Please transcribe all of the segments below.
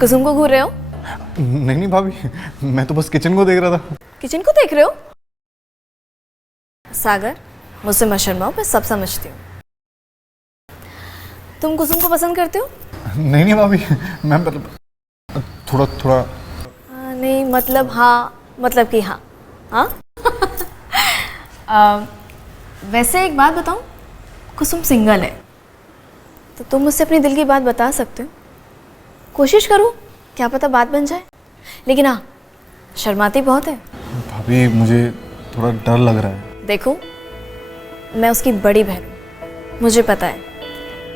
कुसुम को घूर रहे हो? नहीं नहीं भाभी, मैं तो बस किचन को देख रहा था। किचन को देख रहे हो? सागर, मुझसे मत शर्माओ, मैं सब समझती हूँ। तुम कुसुम को पसंद करते हो? नहीं नहीं भाभी, मैं मतलब थोड़ा थोड़ा। नहीं मतलब हाँ, मतलब कि हाँ। हाँ वैसे एक बात बताऊँ, कुसुम सिंगल है, तो तुम मुझसे अपनी दिल की बात बता सकते हो। कोशिश करो, क्या पता बात बन जाए। लेकिन हाँ, शर्माती बहुत है। भाभी मुझे थोड़ा डर लग रहा है। देखो, मैं उसकी बड़ी बहन हूँ, मुझे पता है।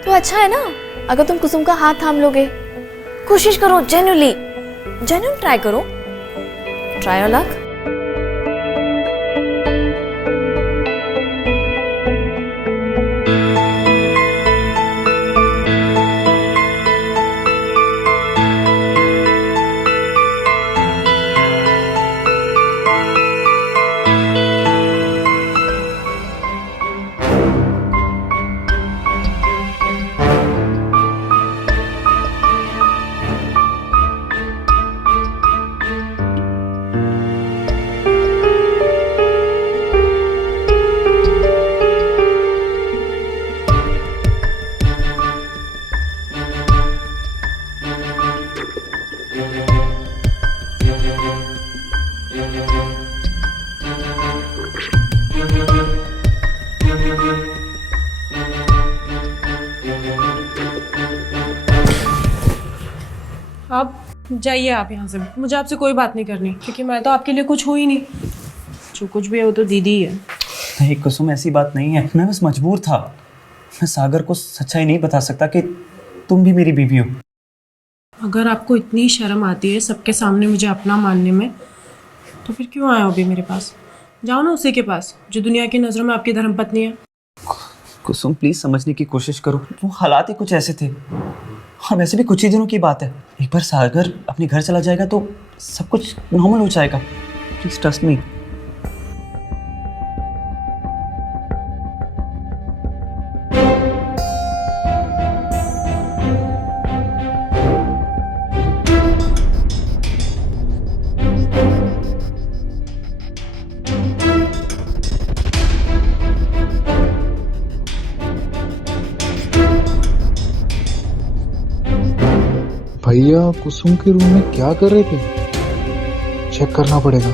तो अच्छा है ना अगर तुम कुसुम का हाथ थाम लोगे। कोशिश करो, जेन्युइन ट्राई करो। Try your luck. आप जाइए, आप यहाँ से। मुझे आपसे कोई बात नहीं करनी, क्योंकि मैं तो आपके लिए कुछ हूँ ही नहीं। जो कुछ भी है वो तो दीदी ही है। नहीं कुसुम, ऐसी बात नहीं है। मैं बस मजबूर था। मैं सागर को सच्चाई नहीं बता सकता कि तुम भी मेरी बीवी हो। अगर आपको इतनी शर्म आती है सबके सामने मुझे अपना मानने में, तो फिर क्यों आए हो अभी मेरे पास? जाओ ना उसी के पास जो दुनिया की नज़रों में आपकी धर्मपत्नी है। कुसुम प्लीज समझने की कोशिश करो। वो हालात ही कुछ ऐसे थे, और वैसे भी कुछ ही दिनों की बात है। एक बार सागर अपने घर चला जाएगा तो सब कुछ नॉर्मल हो जाएगा। Please trust me. भैया कुसुम के रूम में क्या कर रहे थे? चेक करना पड़ेगा।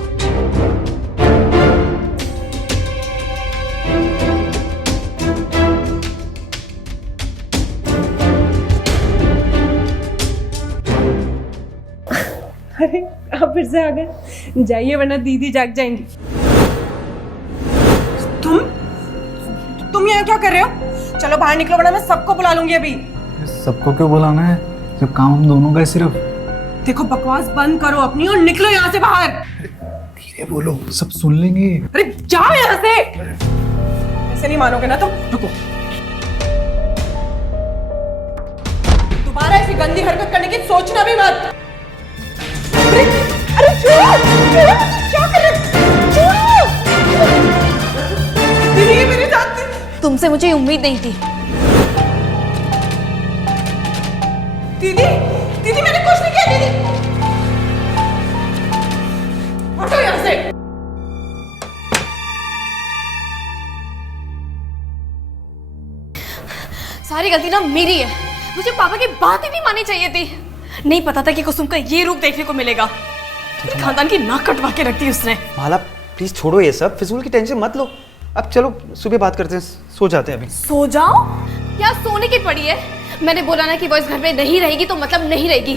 अरे आप फिर से आ गए। जाइए वरना दीदी जाग जाएंगी। तुम यहाँ क्या कर रहे हो? चलो बाहर निकलो वरना मैं सबको बुला लूंगी अभी। सबको क्यों बुलाना है जब काम हम दोनों का है सिर्फ। देखो बकवास बंद करो अपनी और निकलो यहाँ से बाहर। धीरे बोलो, सब सुन लेंगे। अरे जाओ यहाँ से। ऐसे नहीं मानोगे ना तुम। रुको, दोबारा ऐसी गंदी हरकत करने की सोचना भी मत। अरे क्या कर रहे हो? दीदी ये मेरे साथ। तुमसे मुझे उम्मीद नहीं थी। दीदी दीदी मैंने कुछ नहीं किया। दीदी हटो यहाँ से। सारी गलती ना मेरी है। मुझे पापा की बात ही नहीं माननी चाहिए थी। नहीं पता था कि कुसुम का ये रूप देखने को मिलेगा। खानदान की नाक कटवा के रखती उसने। माला प्लीज छोड़ो ये सब, फिजूल की टेंशन मत लो। अब चलो सुबह बात करते हैं, सो जाते हैं अभी। सो जाओ? क्या सोने की पड़ी है? मैंने बोला ना कि वो इस घर में नहीं रहेगी तो मतलब नहीं रहेगी।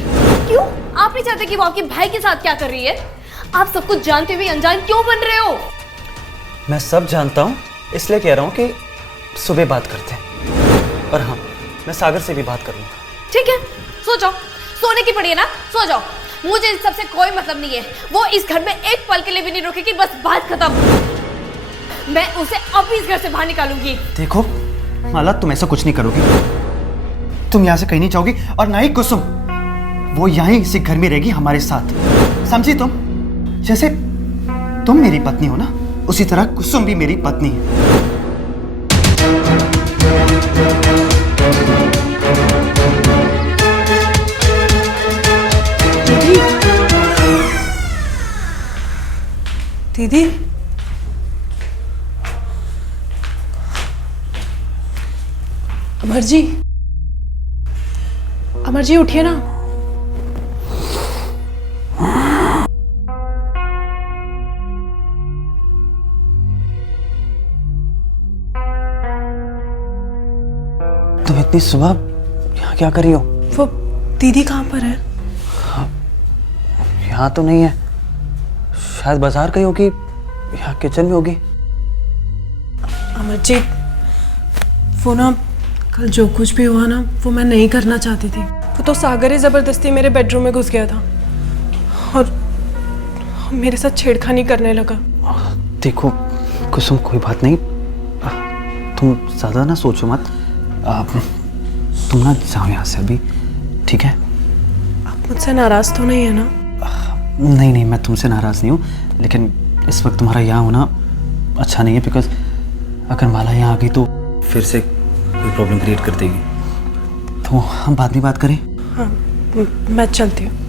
क्यों? आप नहीं चाहते कि वो आपके भाई के साथ क्या कर रही है? आप सब कुछ जानते हुए अनजान क्यों बन रहे हो? मैं सब जानता हूँ, इसलिए कह रहा हूँ कि सुबह बात करते हैं। और हाँ, मैं सागर से भी बात करूँगा। ठीक है, सो जाओ। सोने की पड़ी है ना, सो जाओ। मुझे इस सबसे कोई मतलब नहीं है। वो इस घर में एक पल के लिए भी नहीं रुकेगी, बस बात खत्म। मैं उसे अभी इस घर से बाहर निकालूंगी। देखो माला, तुम ऐसा कुछ नहीं करोगी। तुम यहाँ से कहीं नहीं जाओगी, और ना ही कुसुम। वो यहीं इसी घर में रहेगी हमारे साथ, समझी तुम? जैसे तुम मेरी पत्नी हो ना, उसी तरह कुसुम भी मेरी पत्नी है। दीदी, अमर जी, अमर जी उठिए ना। तुम इतनी सुबह यहाँ क्या कर रही हो? वो दीदी कहाँ पर है? यहाँ तो नहीं है, शायद बाजार गई होगी, यहाँ किचन में होगी। अमर जी, वो ना कल जो कुछ भी हुआ ना, वो मैं नहीं करना चाहती थी। वो तो सागर ही ज़बरदस्ती मेरे बेडरूम में घुस गया था और मेरे साथ छेड़खानी करने लगा। देखो कुसुम, कोई बात नहीं, तुम ज़्यादा ना सोचो मत। तुम ना जाओ यहाँ से अभी, ठीक है? आप मुझसे नाराज़ तो नहीं है ना? नहीं नहीं, मैं तुमसे नाराज़ नहीं हूँ, लेकिन इस वक्त तुम्हारा यहाँ होना अच्छा नहीं है, बिकॉज अगर माला यहाँ आ गई तो फिर से कोई प्रॉब्लम क्रिएट कर देगी। तो हम बाद में बात करें? हाँ, मैं चलती हूँ।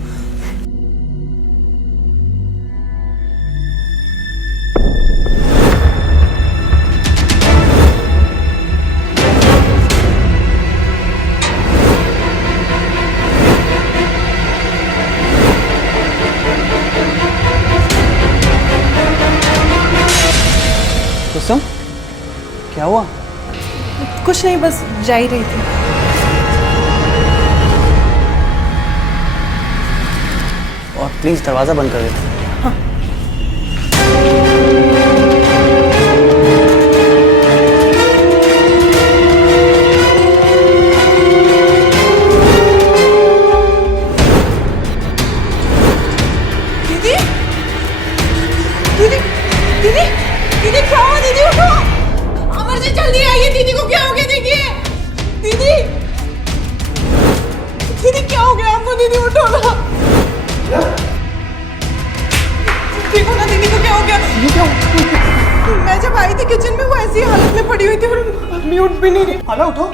कुसुम, क्या हुआ? कुछ नहीं, बस जा ही रही थी। और प्लीज दरवाजा बंद कर देना। दीदी, दीदी, दीदी, दीदी क्या हुआ? दीदी उठो! अमर जी जल्दी आइए, दीदी को क्या हो गया? देखिए दीदी, दीदी क्या हो गया आपको? दीदी उठो ना, देखो ना दीदी को क्या हो गया। मैं जब आई थी किचन में, वो ऐसी हालत में पड़ी हुई थी और अभी उठ भी नहीं रही। माला उठो,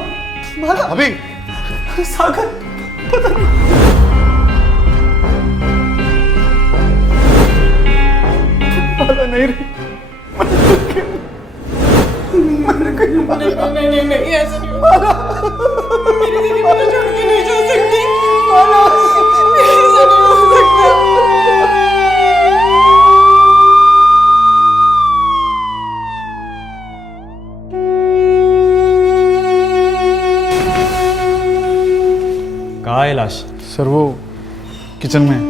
माला। अभी सागर, पता नहीं। माला नहीं रही। नहीं ऐसा नहीं होगा। मेरी दीदी मुझे छोड़ के नहीं जा सकती। ऐसा नहीं हो सकता। कहाँ है लाश? सर वो किचन में।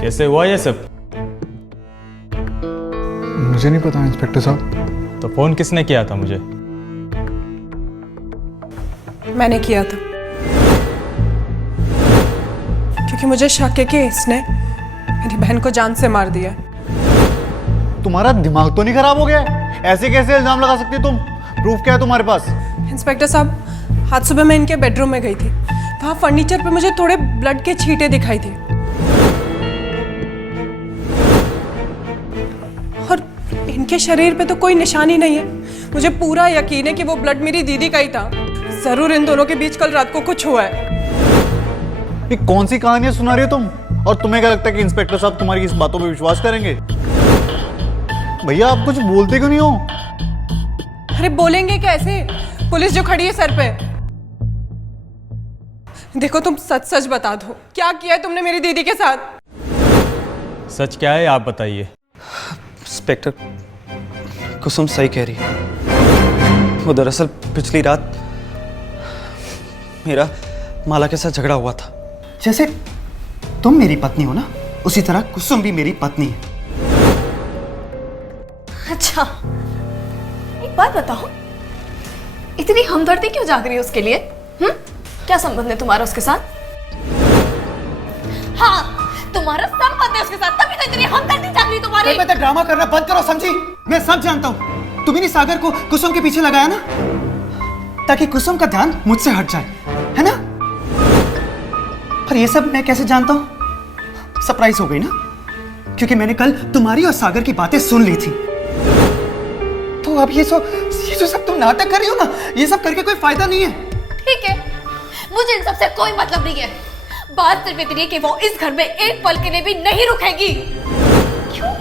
कैसे हुआ ये सब? मुझे नहीं पता इंस्पेक्टर साहब। तो फोन किसने किया था मुझे? मैंने किया था, क्योंकि मुझे शक है कि इसने मेरी बहन को जान से मार दिया। तुम्हारा दिमाग तो नहीं खराब हो गया है? ऐसे कैसे इल्जाम लगा सकती तुम? प्रूफ क्या है तुम्हारे पास? इंस्पेक्टर साहब, आज सुबह मैं इनके बेडरूम में गई थी। वहाँ फर्नीचर पे मुझे थोड़े ब्लड के छींटे दिखाई थे और इनके शरीर पे तो कोई निशानी नहीं है। मुझे पूरा यकीन है कि वो ब्लड मेरी दीदी का ही था। जरूर इन दोनों के बीच कल रात को कुछ हुआ है। ये कौन सी कहानियां सुना रही हो तुम? और तुम्हें क्या लगता है कि इंस्पेक्टर साहब तुम्हारी इस बातों पे विश्वास करेंगे? भैया आप कुछ बोलते क्यों नहीं हो? अरे बोलेंगे कैसे? पुलिस जो खड़ी है सर पे। देखो तुम सच सच बता दो, क्या किया है तुमने मेरी दीदी के साथ? सच क्या है आप बताइए। इंस्पेक्टर, कुसुम सही कह रही है। वो दरअसल पिछली रात मेरा माला के साथ झगड़ा हुआ था। जैसे तुम मेरी पत्नी हो ना, उसी तरह कुसुम भी मेरी पत्नी है। अच्छा, एक बात बताओ, इतनी हमदर्दी क्यों जाग रही है उसके लिए? क्या संबंध है तुम्हारा उसके साथ? हाँ, तुम्हारा संबंध है उसके साथ, तभी तो इतनी हमदर्दी जाग रही है तुम्हारी। मैं तो ड्रामा करना बंद करो समझी। मैं सब जानता हूँ, तुम्ही ने सागर को कुसुम के पीछे लगाया ना, ताकि कुसुम का ध्यान मुझसे हट जाए, है ना? पर ये सब मैं कैसे जानता हूँ? सरप्राइज हो गई ना, क्योंकि मैंने कल तुम्हारी और सागर की बातें सुन ली थी। तो अब ये ये सब तुम नाटक कर रही हो ना, ये सब करके कोई फायदा नहीं है। ठीक है, मुझे इन सबसे कोई मतलब नहीं है। बात सिर्फ इतनी है कि वो इस घर में एक पल के लिए भी नहीं रुकेगी। क्यों?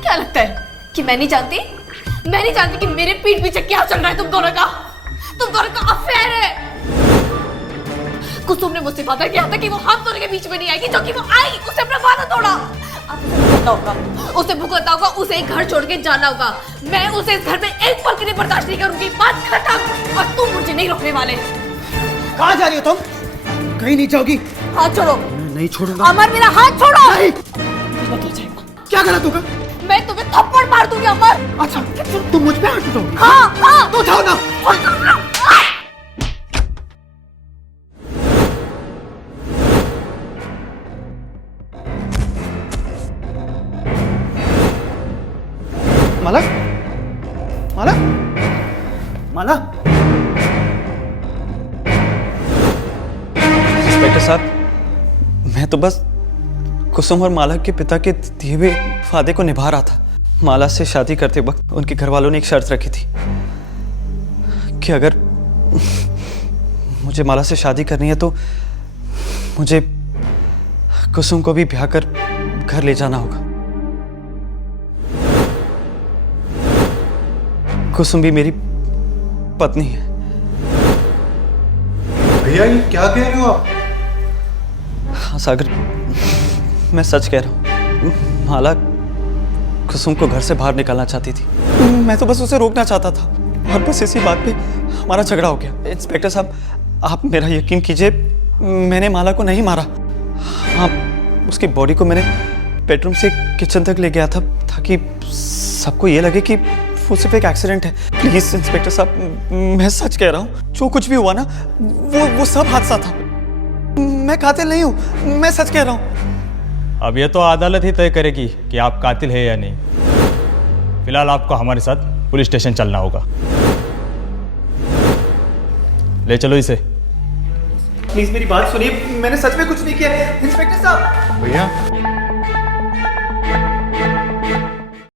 क्या लगता है कि मैं नहीं जानती? मैं नहीं जानती कि मेरे पीठ पीछे क्या चल रहा है तुम दोनों का? तुम दोनों का अफेयर है। कुसुम ने मुझसे वादा किया था कि वो हम दोनों के बीच में नहीं आएगी, जो कि वो आई। उसे अपना वादा तोड़ा। अब उसे भुगतना होगा, उसे एक घर छोड़ के जाना होगा। मैं उसे इस घर में एक पल के लिए बर्दाश्त नहीं करूंगी। बात खत्म। और तुम मुझे नहीं रोकने वाले। कहाँ जा रही हो तुम? कहीं नहीं जाओगी। हाथ छोड़ो। नहीं छोड़ूंगा। अमर, मेरा हाथ छोड़ो। नहीं। क्या गलत होगा? मैं तुम्हें थप्पड़ मार दूंगी अमर। अच्छा, तुम मुझ पे हाथ उठाओगी? हाँ हाँ। तो उठाओ ना। माला, माला, माला। इंस्पेक्टर साहब, मैं तो बस कुसुम और माला के पिता के दिए हुए वादे को निभा रहा था। माला से शादी करते वक्त उनके घर वालों ने एक शर्त रखी थी कि अगर मुझे माला से शादी करनी है तो मुझे कुसुम को भी ब्याह कर घर ले जाना होगा। कुसुम भी मेरी पत्नी है। भैया ये क्या कह रहे हो आप? हाँ सागर, मैं सच कह रहा हूँ। माला कुसुम को घर से बाहर निकालना चाहती थी। मैं तो बस उसे रोकना चाहता था और बस इसी बात पे हमारा झगड़ा हो गया। इंस्पेक्टर साहब, आप मेरा यकीन कीजिए, मैंने माला को नहीं मारा। हाँ, उसकी बॉडी को मैंने बेडरूम से किचन तक ले गया था ताकि सबको ये लगे कि वो सिर्फ एक एक्सीडेंट है। प्लीज इंस्पेक्टर साहब, मैं सच कह रहा हूँ, जो कुछ भी हुआ ना वो सब हादसा था। मैं कातिल नहीं हूँ, मैं सच कह रहा हूँ। अब ये तो अदालत ही तय करेगी कि आप कातिल है या नहीं। फिलहाल आपको हमारे साथ पुलिस स्टेशन चलना होगा। ले चलो इसे। प्लीज मेरी बात सुनिए, मैंने सच में कुछ नहीं किया। इंस्पेक्टर साहब। भैया